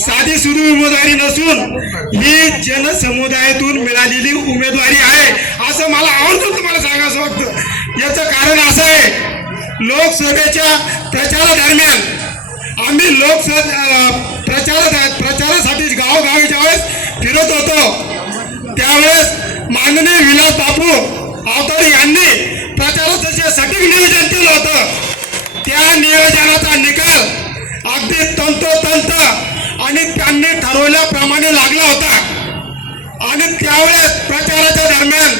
साधी सुधी उमेदवारी नसून ही जनसमुदायातून मिळालेली उमेदवारी आहे. असं मला आवडतं तुम्हाला सांगायचं वाटतं. याचं कारण असं आहे लोकसभेच्या प्रचारादरम्यान आम्ही लोकसभा प्रचार प्रचारासाठी गावोगावी ज्यावेळेस फिरत होतो त्यावेळेस माननीय विलास बापू आवताडे यांनी प्रचाराचं जे सटीक नियोजन केलं होतं त्या नियोजनाचा निकाल अगदी तंतोतंत आणि त्यांनी ठरवल्याप्रमाणे लागला होता. आणि त्यावेळेस प्रचाराच्या दरम्यान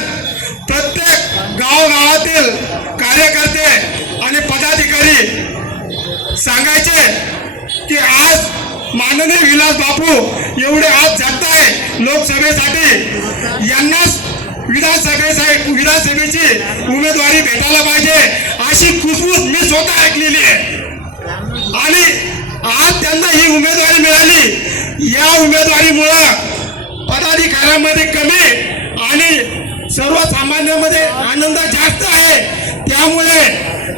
प्रत्येक गावगावातील कार्यकर्ते आणि पदाधिकारी सांगायचे की आज माननीय विलास बापू एवढे आज झटताय लोकसभेसाठी. यांनाच विधानसभेसाठी विधानसभेची उमेदवारी भेटायला पाहिजे अशी कुसबूस मी स्वतः ऐकलेली आहे. आणि आज त्यांना ही उमेदवारी या उमेदवारीमुळं पदाधिकाऱ्यांमध्ये कमी आणि सर्वसामान्यांमध्ये आनंद जास्त आहे. त्यामुळे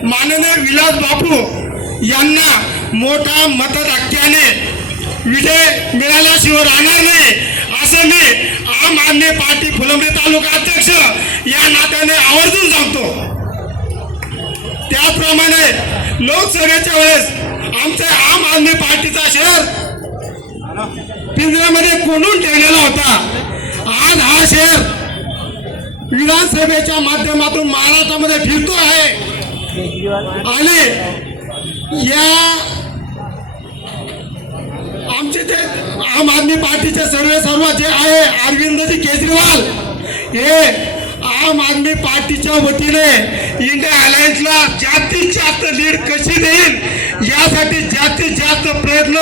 माननीय विलास बापू यांना मोठा मतदाक्याने विजय मिळाल्याशिवाय राहणार नाही असं मी आम आदमी पार्टी फुलंब्री तालुका अध्यक्ष या नात्याने आवर्जून सांगतो. त्याचप्रमाणे लोकसभेच्या वेळेस आमचा आम आदमी पार्टीचा शहर पिंजऱ्यामध्ये कोणून ठेवलेला होता. आज हा शेर विधानसभेच्या माध्यमातून महाराष्ट्रामध्ये फिरतो आहे. आणि या आमचे जे आम आदमी पार्टीचे सर्व सर्व जे आहे अरविंदजी केजरीवाल हे आम आदमी पार्टीच्या वतीने इंडिया अलायन्सला जास्तीत जास्त लीड कशी देईल जास्तीत जास्त प्रयत्न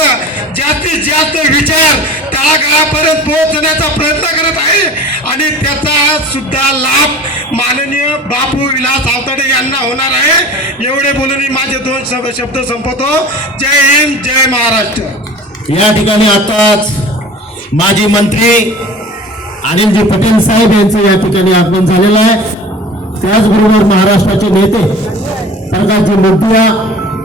जास्तीत जास्त विचार तळागाळापर्यंत पोहोचण्याचा प्रयत्न करत आहे. आणि त्याचा सुद्धा लाभ माननीय बापू विलास आवताडे यांना होणार आहे. एवढे बोलून मी माझे दोन शब्द संपवतो. जय हिंद जय महाराष्ट्र. या ठिकाणी आताच माजी मंत्री अनिलजी पटेल साहेब यांचं या ठिकाणी आगमन झालेलं आहे. त्याचबरोबर महाराष्ट्राचे नेते प्रकाशजी मुद्दिया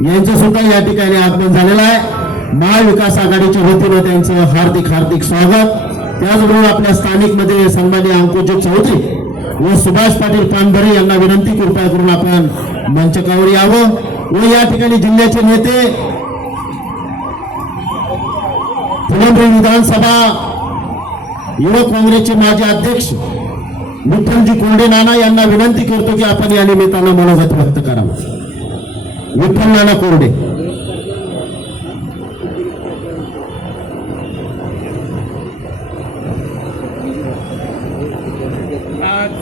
यांचं सुद्धा या ठिकाणी आगमन झालेलं आहे. महाविकास आघाडीच्या वतीनं त्यांचं हार्दिक हार्दिक स्वागत. त्याचबरोबर आपल्या स्थानिकमध्ये सन्मान्य अंकुजी चौधरी व सुभाष पाटील पानभरे यांना विनंती कृपया करून आपण मंचकावर यावं व या ठिकाणी जिल्ह्याचे नेते फुलंब्री विधानसभा युवक काँग्रेसचे माजी अध्यक्ष विठ्ठलजी कोंडे नाना यांना विनंती करतो की आपण या निमित्तानं मनोगत व्यक्त करावं. विठ्ठल कोरडे. आज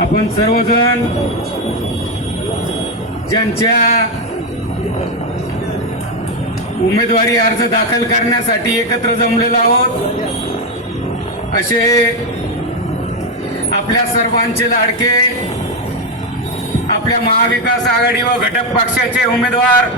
आपण सर्वजण ज्यांच्या उमेदवारी अर्ज दाखल करण्यासाठी एकत्र जमलेलो आहोत असे आपल्या सर्वांचे लाडके आपल्या महाविकास आघाडी व घटक पक्षाचे उमेदवार